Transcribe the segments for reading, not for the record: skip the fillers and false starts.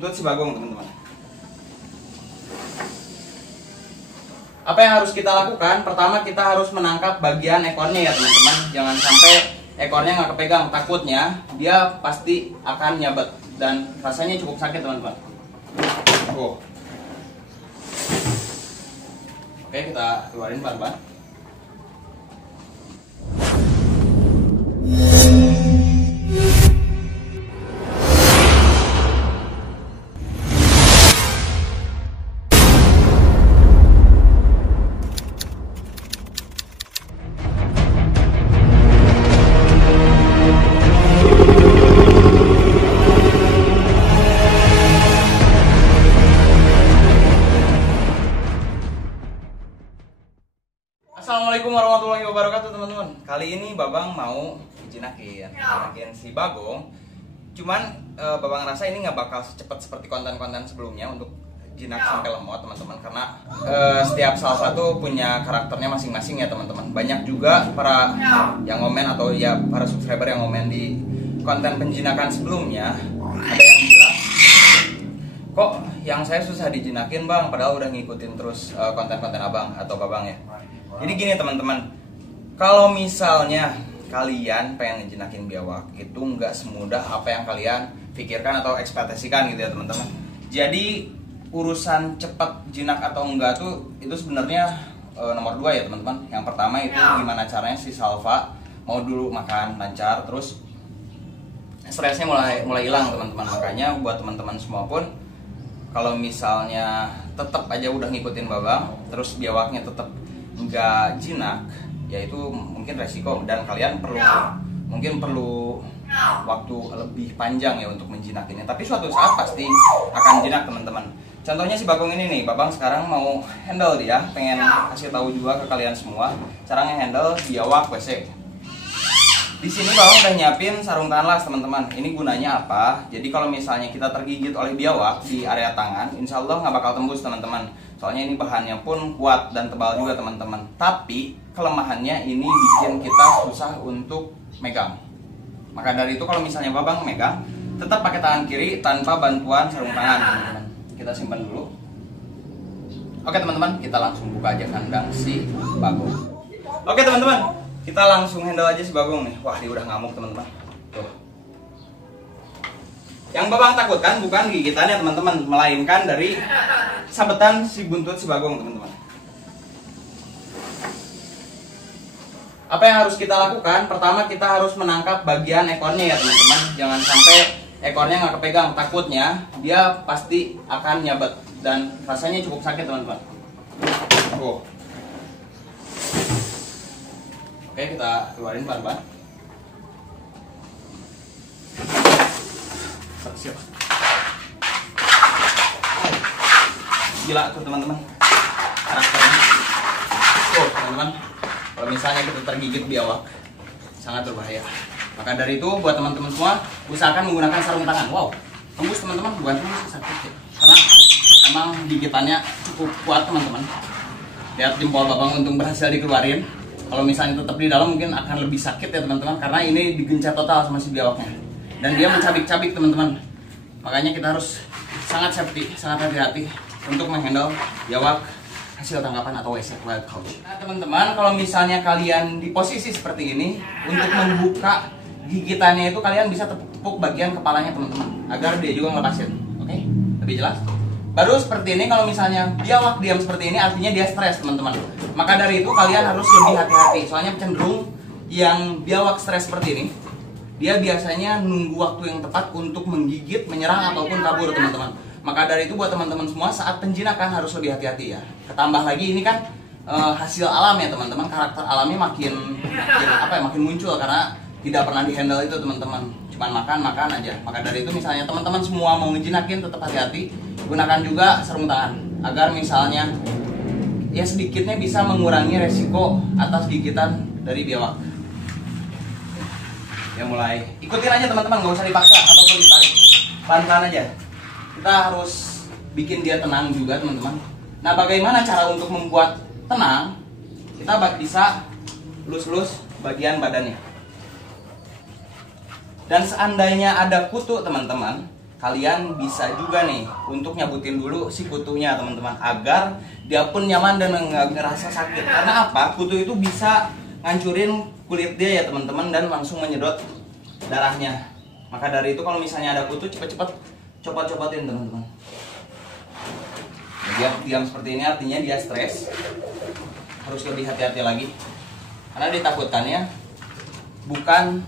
Buntut si bagong, teman-teman. Apa yang harus kita lakukan? Pertama, kita harus menangkap bagian ekornya ya teman-teman. Jangan sampai ekornya nggak kepegang. Takutnya dia pasti akan nyabet dan rasanya cukup sakit teman-teman. Oke, kita keluarin pelan-pelan. Assalamualaikum warahmatullahi wabarakatuh teman-teman. Kali ini Babang mau jinakin si bagong. Cuman Babang rasa ini nggak bakal secepat seperti konten-konten sebelumnya untuk jinak sampai lemot teman-teman. Karena setiap salah satu punya karakternya masing-masing ya teman-teman. Banyak juga para yang ngomen atau ya para subscriber yang ngomen di konten penjinakan sebelumnya. Ada yang bilang, kok yang saya susah dijinakin bang, padahal udah ngikutin terus konten-konten abang atau babang ya. Jadi gini teman-teman, kalau misalnya kalian pengen ngejinakin biawak, itu nggak semudah apa yang kalian pikirkan atau ekspektasikan gitu ya teman-teman. Jadi urusan cepat jinak atau enggak tuh itu sebenarnya nomor 2 ya teman-teman. Yang pertama itu gimana caranya si Salva mau dulu makan lancar, terus stresnya mulai hilang teman-teman. Makanya buat teman-teman semua pun, kalau misalnya tetap aja udah ngikutin babang, terus biawaknya tetap nggak jinak, yaitu mungkin resiko dan kalian perlu waktu lebih panjang ya untuk menjinakinnya. Tapi suatu saat pasti akan jinak teman-teman. Contohnya si bagong ini nih, babang sekarang mau handle dia, pengen kasih tahu juga ke kalian semua cara nge-handle biawak WC. Di sini babang udah nyiapin sarung tangan las teman-teman. Ini gunanya apa? Jadi kalau misalnya kita tergigit oleh biawak di area tangan, insya Allah nggak bakal tembus teman-teman. Soalnya ini bahannya pun kuat dan tebal juga teman-teman. Tapi kelemahannya ini bikin kita susah untuk megang. Maka dari itu kalau misalnya babang megang, tetap pakai tangan kiri tanpa bantuan sarung tangan teman-teman. Kita simpan dulu. Oke teman-teman, kita langsung buka aja kandang si bagong. Oke teman-teman, kita langsung handle aja si bagong nih. Wah, dia udah ngamuk teman-teman. Tuh. Yang babang takutkan bukan gigitannya teman-teman, melainkan dari sabetan si buntut si bagong teman-teman. Apa yang harus kita lakukan? Pertama, kita harus menangkap bagian ekornya ya teman-teman. Jangan sampai ekornya nggak kepegang. Takutnya dia pasti akan nyabet dan rasanya cukup sakit teman-teman. Oke, kita keluarin pelan-pelan. Siap. Gila tuh teman-teman karakternya. Teman-teman, kalau misalnya kita tergigit biawak sangat berbahaya. Maka dari itu buat teman-teman semua, usahakan menggunakan sarung tangan. Wow, tembus teman-teman, bukan tembus, sakit ya. Karena emang gigitannya cukup kuat teman-teman. Lihat jempol babang untung berhasil dikeluarin. Kalau misalnya tetap di dalam mungkin akan lebih sakit ya teman-teman, karena ini digencet total sama si biawaknya. Dan dia mencabik-cabik teman-teman. Makanya kita harus sangat safety, sangat hati-hati untuk menghandle biawak hasil tangkapan atau WC wild caught. Nah teman-teman, kalau misalnya kalian di posisi seperti ini, untuk membuka gigitannya itu kalian bisa tepuk bagian kepalanya teman-teman, agar dia juga ngelepasin. Oke? Lebih jelas? Baru seperti ini, kalau misalnya biawak diam seperti ini artinya dia stres teman-teman. Maka dari itu kalian harus lebih hati-hati. Soalnya cenderung yang biawak stres seperti ini, dia biasanya nunggu waktu yang tepat untuk menggigit, menyerang ataupun kabur teman-teman. Maka dari itu buat teman-teman semua saat penjinakan harus lebih hati-hati ya. Ketambah lagi ini kan hasil alam ya teman-teman, karakter alamnya makin muncul karena tidak pernah dihandle itu teman-teman. Cuman makan aja. Maka dari itu misalnya teman-teman semua mau ngejinakin tetap hati-hati, gunakan juga sarung tangan agar misalnya ya sedikitnya bisa mengurangi resiko atas gigitan dari biawak. Ya mulai ikutin aja teman-teman, nggak usah dipaksa ataupun ditarik, pelan-pelan aja. Kita harus bikin dia tenang juga teman-teman. Nah, bagaimana cara untuk membuat tenang? Kita bisa lus-lus bagian badannya. Dan seandainya ada kutu teman-teman, kalian bisa juga nih untuk nyabutin dulu si kutunya teman-teman, agar dia pun nyaman dan nggak ngerasa sakit. Karena apa? Kutu itu bisa ngancurin kulit dia ya teman-teman, dan langsung menyedot darahnya. Maka dari itu kalau misalnya ada kutu, cepet-cepet copot-copotin teman-teman. Dia diam seperti ini artinya dia stres. Harus lebih hati-hati lagi, karena ditakutkannya bukan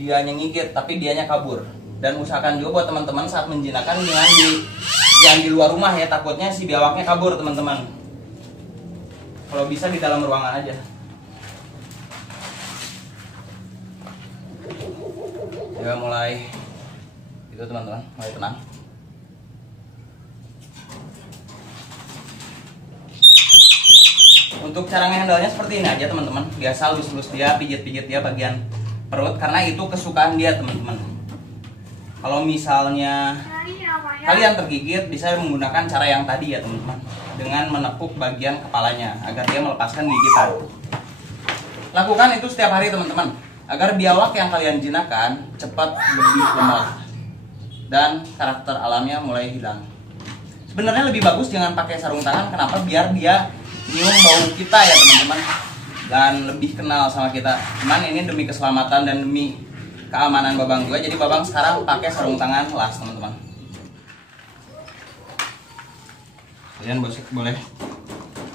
dianya ngigit, tapi dianya kabur. Dan usahakan juga buat teman-teman saat menjinakkan jangan di luar rumah ya, takutnya si biawaknya kabur teman-teman. Kalau bisa di dalam ruangan aja. Ya mulai itu teman-teman, mulai tenang. Untuk cara ngehandle-nya seperti ini aja teman-teman. Biasa lus-lus dia, pijit-pijit dia bagian perut, karena itu kesukaan dia teman-teman. Kalau misalnya kalian tergigit, bisa menggunakan cara yang tadi ya teman-teman, dengan menepuk bagian kepalanya agar dia melepaskan gigitan. Lakukan itu setiap hari teman-teman, agar biawak yang kalian jinakkan cepat lebih lemah dan karakter alamnya mulai hilang. Sebenarnya lebih bagus jangan pakai sarung tangan. Kenapa? Biar dia nyium bau kita ya teman-teman, dan lebih kenal sama kita. Cuman ini demi keselamatan dan demi keamanan babang juga, jadi babang sekarang pakai sarung tangan las teman-teman. Kalian boleh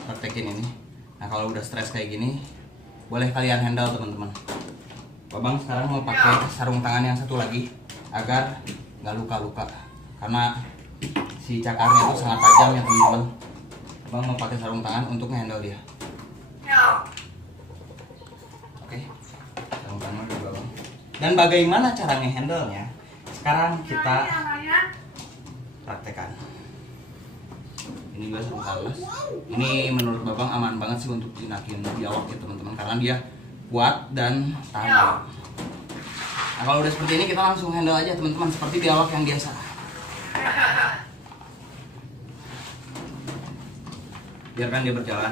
praktekin ini. Nah kalau udah stres kayak gini, boleh kalian handle teman-teman. Babang sekarang mau pakai sarung tangan yang satu lagi agar nggak luka-luka, karena si cakarnya itu sangat tajam ya teman-teman. Babang mau pakai sarung tangan untuk handle dia. Oke, sarung tangan udah babang. Dan bagaimana cara ngehandle-nya? Sekarang kita praktekkan. Ini juga sarung tangan. Ini menurut babang aman banget sih untuk jinakin biawak ya teman-teman, karena dia kuat dan tahan. Nah kalau udah seperti ini kita langsung handle aja teman-teman, seperti biawak yang biasa. Biarkan dia berjalan.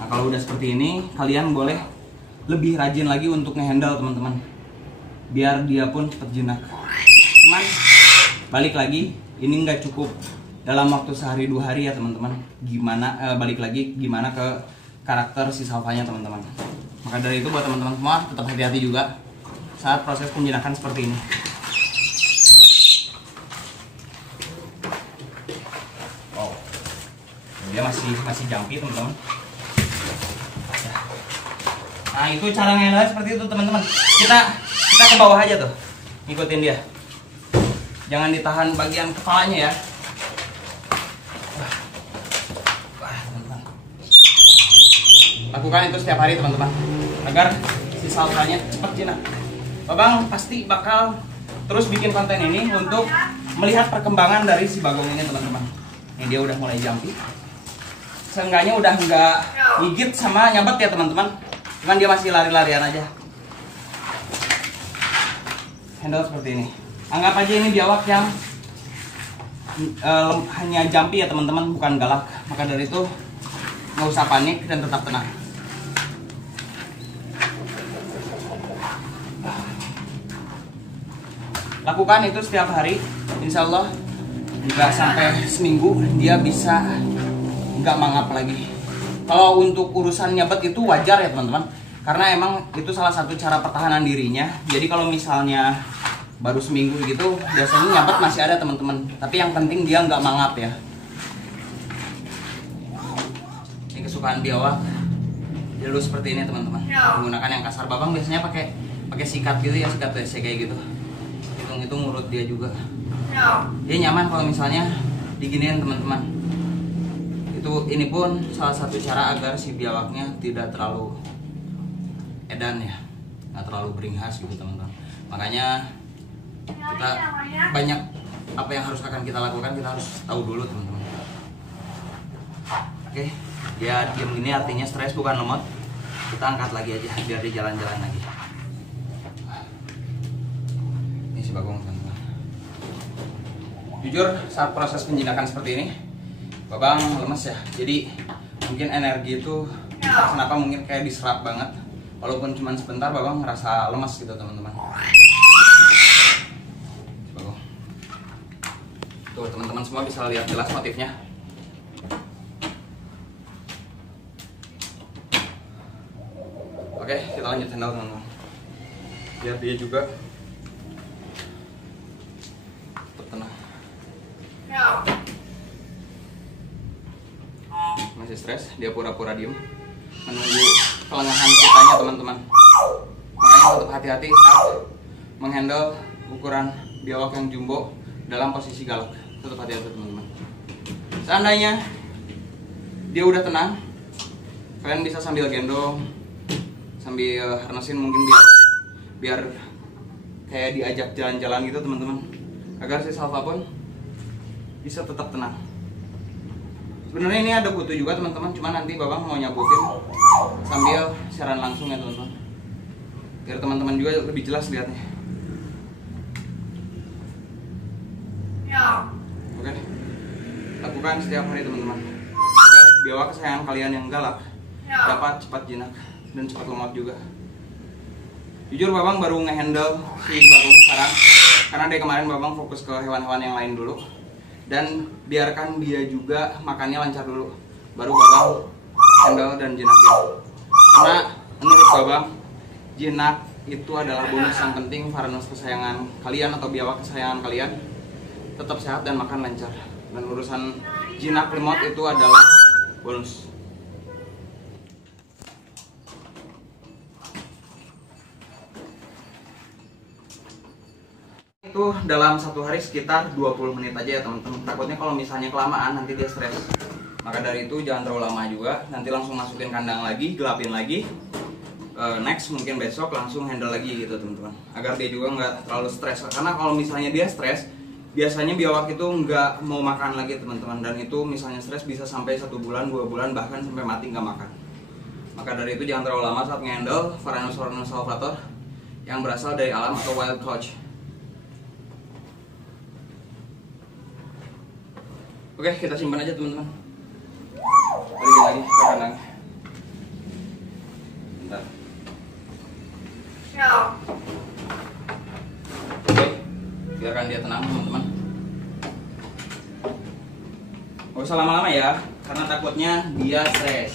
Nah kalau udah seperti ini, kalian boleh lebih rajin lagi untuk ngehandle teman-teman, biar dia pun cepat jinak. Cuman balik lagi, ini nggak cukup dalam waktu sehari 2 hari ya teman-teman. Balik lagi gimana ke karakter si salvanya teman-teman. Maka dari itu buat teman-teman semua tetap hati-hati juga saat proses penjinakan seperti ini. Wow, dia masih jumpy teman-teman. Nah itu cara ngehandle seperti itu teman-teman. Kita ke bawah aja tuh, ngikutin dia. Jangan ditahan bagian kepalanya ya. Teman-teman. Lakukan itu setiap hari teman-teman, agar si salvanya cepat jinak. Babang pasti bakal terus bikin konten ini untuk melihat perkembangan dari si bagong ini teman-teman. Ini dia udah mulai jumpy. Seenggaknya udah nggak gigit sama nyabet ya teman-teman. Cuman dia masih lari-larian aja. Handle seperti ini. Anggap aja ini biawak yang hanya jumpy ya teman-teman, bukan galak. Maka dari itu nggak usah panik dan tetap tenang. Lakukan itu setiap hari. Insya Allah nggak sampai seminggu dia bisa nggak mangap lagi. Kalau untuk urusan nyabet itu wajar ya teman-teman, karena emang itu salah satu cara pertahanan dirinya. Jadi kalau misalnya baru seminggu gitu, biasanya nyabet masih ada teman-teman. Tapi yang penting dia nggak mangap ya. Ini kesukaan biawak. Dia dulu seperti ini teman-teman. Menggunakan yang kasar. Babang biasanya pakai sikat gitu ya, sikat WC kayak gitu. Itu ngurut dia juga. Dia nyaman kalau misalnya diginiin teman-teman. Ini pun salah satu cara agar si biawaknya tidak terlalu edan ya, nggak terlalu beringhas gitu teman-teman. Makanya kita banyak apa yang akan kita lakukan, kita harus tahu dulu teman-teman. Oke, dia diam gini artinya stres bukan lemot. Kita angkat lagi aja biar dia jalan-jalan lagi. Ini si bagong teman-teman. Jujur saat proses penjinakan seperti ini, babang lemes ya. Jadi mungkin energi itu kenapa mungkin kayak diserap banget. walaupun cuma sebentar babang ngerasa lemas gitu teman-teman. Tuh teman-teman semua bisa lihat jelas motifnya. Oke, kita lanjut handle teman-teman. Biar dia juga tetap tenang. Masih stres, dia pura-pura diem menunggu kelengahan kitanya teman-teman. Makanya tetap hati-hati saat menghandle ukuran biawak yang jumbo dalam posisi galak. Tetap hati-hati teman-teman. Seandainya dia udah tenang, kalian bisa sambil gendong, sambil harnesin mungkin biar kayak diajak jalan-jalan gitu teman-teman, agar si Salva pun bisa tetap tenang. Sebenarnya ini ada kutu juga teman-teman, cuma nanti babang mau nyabutin sambil siaran langsung ya teman-teman, biar teman-teman juga lebih jelas lihatnya. Oke, lakukan setiap hari teman-teman, agar biawak kesayangan kalian yang galak dapat cepat jinak dan cepat lemot juga. Jujur babang baru ngehandle si Bagong sekarang, karena dari kemarin babang fokus ke hewan-hewan yang lain dulu, dan biarkan dia juga makannya lancar dulu, baru babang handle dan jinak dia. Karena menurut babang, jinak itu adalah bonus yang penting Varanus kesayangan kalian atau biawak kesayangan kalian tetap sehat dan makan lancar. Dan urusan jinak lemot itu adalah bonus. Itu dalam satu hari sekitar 20 menit aja ya teman-teman. Takutnya kalau misalnya kelamaan nanti dia stres. Maka dari itu jangan terlalu lama juga. Nanti langsung masukin kandang lagi, gelapin lagi. Next mungkin besok langsung handle lagi gitu teman-teman. Agar dia juga nggak terlalu stres. Karena kalau misalnya dia stres, biasanya biawak itu nggak mau makan lagi teman-teman. Dan itu misalnya stres bisa sampai 1 bulan, 2 bulan, bahkan sampai mati nggak makan. Maka dari itu jangan terlalu lama saat nge-handle Varanus salvator yang berasal dari alam atau wild caught. Oke, kita simpan aja teman-teman. Balikin lagi ke kandang. Bentar. Oke, biarkan dia tenang teman-teman. Gak usah lama-lama ya, karena takutnya dia stres.